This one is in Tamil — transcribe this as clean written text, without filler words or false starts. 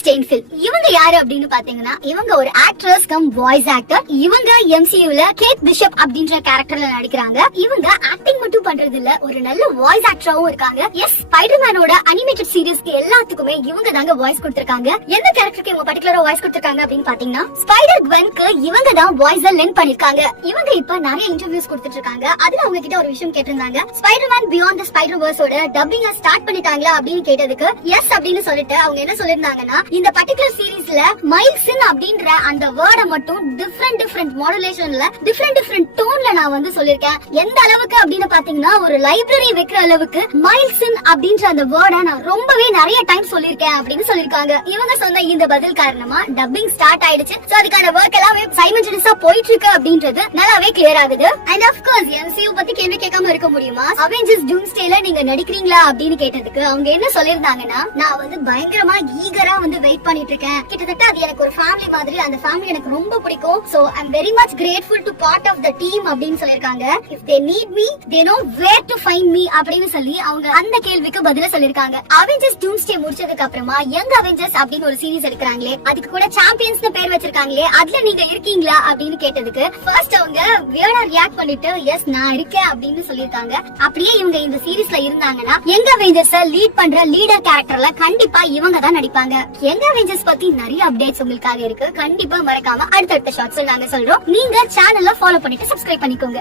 ஸ்டெயின்ஃபீல்ட். இவங்க யாரு அப்படின்னு பாத்தீங்கன்னா, இவங்க ஒரு ஆக்ட்ரஸ் கம் வாய்ஸ் ஆக்டர். இவங்க MCUல கேட் பிஷப் அப்படின்ற கேரக்டர்ல நடிக்கிறாங்க. இவங்க ஆக்டிங் மட்டும் பண்றது இல்ல, ஒரு நல்ல வாய்ஸ் ஆக்டராவும் இருக்காங்க. எஸ், ஸ்பைடர்மேனோட அனிமேட்டட் சீரிஸ்க்கு எல்லாத்துக்குமே இவங்க தாங்க வாய்ஸ் கொடுத்திருக்காங்க. எந்த கேரக்டருக்கு இவங்க பர்టిక్యులரா வாய்ஸ் கொடுத்திருக்காங்க அப்படின்னு பாத்தீங்கன்னா, ஸ்பைடர் குவென்க்கு இவங்க தான் வாய்ஸ லென் பண்ணிருக்காங்க. இவங்க இப்ப நிறைய இன்டர்வியூஸ் கொடுத்துட்டு இருக்காங்க. அதுல அவங்க கிட்ட ஒரு விஷயம் கேட்டிருந்தாங்க, ஸ்பைடர்மேன் பியாண்ட் தி ஸ்பைடர்வர்ஸோட டப்பிங் ஸ்டார்ட் பண்ணிட்டாங்களா அப்படின்னு கேட்டதுக்கு எஸ் அப்படின்னு சொல்லிட்டு அவங்க என்ன சொல்லிருந்தாங்கன்னா, இந்த பர்టిక్యులர் சீரிஸ்ல மைல்சன் அப்படின்ற அந்த வேர்ட மட்டும் டிஃபரெண்ட் மாடுலேஷன்ல டிஃபரெண்ட் டோன்ல நான் வந்து சொல்லிருக்கேன். எந்த அளவுக்கு அப்படின்னு பாத்தீங்கன்னா, ஒரு லைப்ரரி வைக்கிற அளவுக்கு மைல்சன் அப்படின்ற அந்த வேர்ட நான் ரொம்பவே நிறைய டைம் சொல்லிருக்கேன் அப்படின்னு சொல்லிருக்காங்க. இவங்க சொன்ன இந்த பதில் காரணமா டப்பிங் ஸ்டார்ட் ஆயிடுச்சு. சோ அதுக்கான வொர்க் எல்லாமே சைமல்டேனியஸா போயிட்டு இருக்கு அப்படின்றது நல்லாவே கிளியர் ஆகுது. அண்ட் ஆஃப் கோர்ஸ் MCU பத்தி கேள்வி கேட்காம இருக்க முடியுமா? அவெஞ்சர்ஸ் டூம்ஸ்டேல நீங்க நடிக்கிறீங்களா அப்படின்னு கேட்டதுக்கு அவங்க என்ன சொல்லிருந்தாங்கன்னா, நான் வந்து பயங்கரமா ஈகரா வந்து வெயிட் பண்ணிட்டு இருக்கேன். கிட்டத்தட்ட அது எனக்கு ஒரு ஃபேமிலி மாதிரி. அந்த ஃபேமிலி எனக்கு ரொம்ப பிடிக்கும். So I am very much grateful to part of the team அப்படின்னு சொல்லிருக்காங்க. If they need me they know where to find me அப்படின்னு சொல்லி அவங்க அந்த கேள்விக்கு பதில சொல்லிருக்காங்க. அவெஞ்சர்ஸ் டூம்ஸ்டே முடிச்சதுக்கு அப்புறமா யங் அவெஞ்சர்ஸ் அப்படின்னு ஒரு சீரிஸ் எடுக்கிறாங்களே, அதுக்கு கூட சாம்பியன்ஸ்னு பேர் வச்சிருக்காங்களே, அதுல நீங்க இருக்கீங்களா அப்படின்னு கேட்டதுக்கு ஃபர்ஸ்ட் அவங்க வியர்டா ரியாக்ட் பண்ணிட்டு எஸ் நான் இருக்கேன் அப்படின்னு சொல்லிருக்காங்க. அப்படியே இவங்க இந்த சீரிஸ்ல இருந்தாங்கன்னா யங் அவெஞ்சர்ஸ் லீட் பண்ற லீடர் கேரக்டர்ல கண்டிப்பா இவங்க தான் நடிப்பாங்க. யங் அவெஞ்சர்ஸ் பத்தி நிறைய அப்டேட்ஸ் உங்களுக்காக இருக்கு. கண்டிப்பா மறக்காம அடுத்தடுத்த ஷார்ட்ஸ்ல நாங்க சொல்றோம். நீங்க சேனலை ஃபாலோ பண்ணிட்டு சப்ஸ்கிரைப் பண்ணிக்கோங்க.